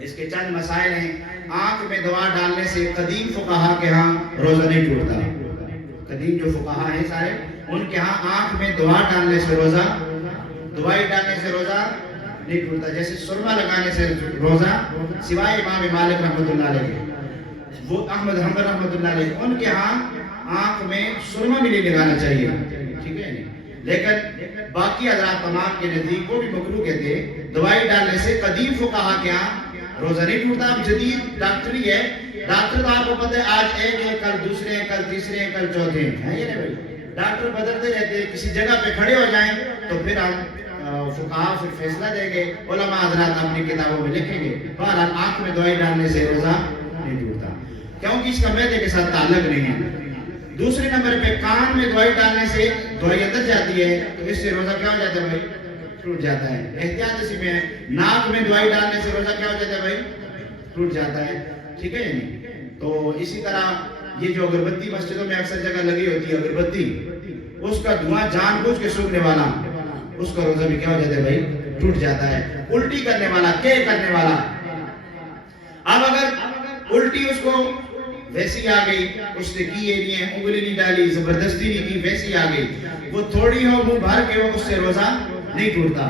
اس کے چند مسائل ہیں. آنکھ میں دوا ڈالنے سے قدیم فقہا کے ہاں روزہ نہیں ٹوٹتا. قدیم جو فقہا ہیں سارے, ان کے ہاں آنکھ میں دوا ڈالنے سے روزہ, دوائی ڈالنے سے روزہ نہیں ٹوٹتا. جیسے سرما لگانے سے روزہ, سوائے امام مالک رحمۃ اللہ علیہ, وہ احمد حنبل رحمۃ اللہ علیہ, ان کے ہاں آنکھ میں سرما بھی نہیں لگانا چاہیے, ٹھیک ہے. لیکن باقی حضرات تمام کے نزدیک وہ بھی مکروہ کہتے ہیں. دوائی ڈالنے سے قدیم فقہا کے ہاں روزہ نہیں ٹوٹتا. اب جدید ڈاکٹری ہے, ڈاکٹر تو آپ کو پتہ ہے آج ایک ہے, کل دوسرے ہیں, کل تیسرے ہیں, کل چوتھے ہیں, یہ نہیں بھائی. ڈاکٹر بدلتے رہتے ہیں, کسی جگہ پہ کھڑے ہو جائیں تو پھر ہم فقہا پھر فیصلہ دیں گے, علماء حضرات اپنی کتابوں میں لکھیں گے. بہرحال آنکھ میں دوائی ڈالنے سے روزہ نہیں ٹوٹتا, کیونکہ اس کا معدے کے ساتھ تعلق نہیں ہے. دوسرے نمبر پہ کان میں دوائی ڈالنے سے دوائی اندر جاتی ہے, تو اس سے روزہ کیا ہو جاتا ہے بھائی, ٹوٹ جاتا ہے. احتیاط اسی میں ہے. ناک میں دوائی ڈالنے سے روزہ کیا ہو جاتا ہے بھائی, ٹوٹ جاتا ہے, ٹھیک ہے نہیں. تو اسی طرح یہ جو اگربتی مسجدوں میں اکثر جگہ لگی ہوتی ہے اگربتی, اس کا دھواں جان بوجھ کے سوکھنے والا, اس کا روزہ بھی کیا ہو جاتا ہے بھائی, ٹوٹ جاتا ہے. الٹی کرنے والا, کے کرنے والا, اب اگر الٹی اس کو ویسی آ گئی, اس نے کی یہ نہیں ہے, انگلی نہیں ڈالی, زبردستی نہیں کی, ویسی آ گئی, وہ تھوڑی ہو منہ بھر کے ہو, اس سے روزہ نہیں ٹوٹتا.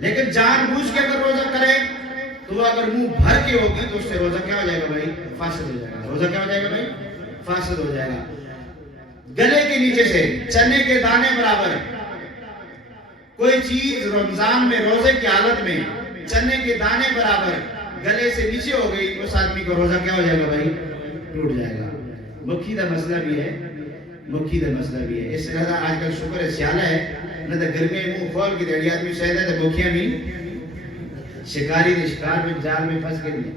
لیکن جان بوجھ کے اگر روزہ کرے تو وہ اگر منہ بھر کے ہوگی تو اس سے روزہ کیا ہو جائے گا بھائی, فاسد ہو جائے گا. روزہ کیا ہو جائے گا بھائی, فاسد ہو جائے گا. گلے کے نیچے سے چنے کے دانے برابر کوئی چیز رمضان میں روزے کی حالت میں چنے کے دانے برابر گلے سے نیچے ہو گئی, اس آدمی کو روزہ کیا ہو جائے گا بھائی, ٹوٹ جائے گا. مکھی کا مسئلہ بھی ہے, مکھی کا مسئلہ بھی ہے. اس سے زیادہ آج کل شکر ہے سیالہ ہے, نہ تو گرمی منہ کھول کے دیڑی آدمی شہد ہے تو مکھیاں بھی شکاری نے شکار میں جال میں پھنس گئی.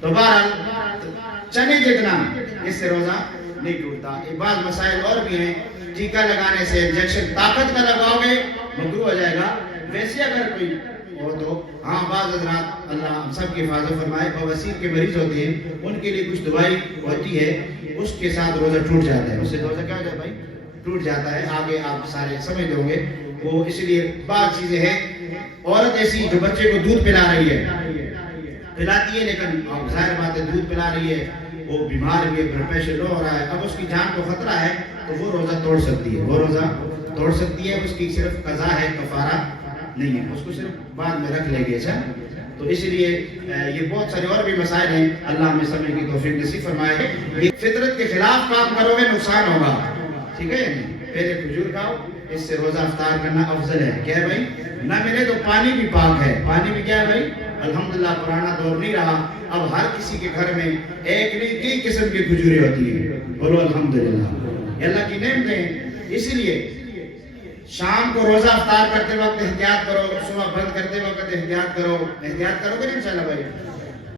تو بہرحال چنے جتنا اس سے روزہ نہیں ٹوٹتا. ایک بعض مسائل اور بھی ہیں. ٹیکا لگانے سے انجیکشن طاقت کا لگاؤ گے مکروہ ہو جائے گا. ویسے اگر کوئی ہو تو ہاں, بعض حضرات اللہ ہم سب کی حفاظت فرمائے, بواسیر کے مریض ہوتے ہیں, ان کے لیے کچھ دوائی ہوتی ہے, اس کے ساتھ روزہ ٹوٹ جاتا ہے. اس سے روزہ کیا ہو جائے بھائی, ٹوٹ جاتا ہے. آگے آپ سارے سمجھ لو گے وہ. اس لیے بعض چیزیں ہیں. عورت ایسی جو بچے کو دودھ پلا رہی ہے, پلاتی ہے, لیکن ظاہر بات ہے دودھ پلا رہی ہے, وہ بیمار بھی ہے, بلڈ پریشر لو ہو رہا ہے, اب اس کی جان کو خطرہ ہے, تو وہ روزہ توڑ سکتی ہے, وہ روزہ توڑ سکتی ہے. اس کی صرف قضا ہے, کفارہ نہیں ہے, اس کو صرف بعد میں رکھ لے گی. اچھا, تو اس لیے یہ بہت سارے اور بھی مسائل ہیں. اللہ ہمیں سمجھ کی توفیق نصیب فرمائے. یہ فطرت کے خلاف کام کرو گے نقصان ہوگا, ٹھیک ہے. پہلے کھجور کھاؤ, اس سے روزہ افطار کرنا افضل ہے. کیا ہے بھائی, نہ ملے تو پانی بھی پاک ہے. پانی بھی کیا ہے بھائی, الحمدللہ پرانا دور نہیں رہا, اب ہر کسی کے گھر میں ایک نہیں کئی قسم کی کھجوریں ہوتی ہیں. بولو الحمدللہ, یہ اللہ کی نعمتیں ہیں. اس لیے شام کو روزہ افطار کرتے وقت احتیاط کرو, صبح بند کرتے وقت احتیاط کرو. احتیاط کرو گے انشاءاللہ بھائی,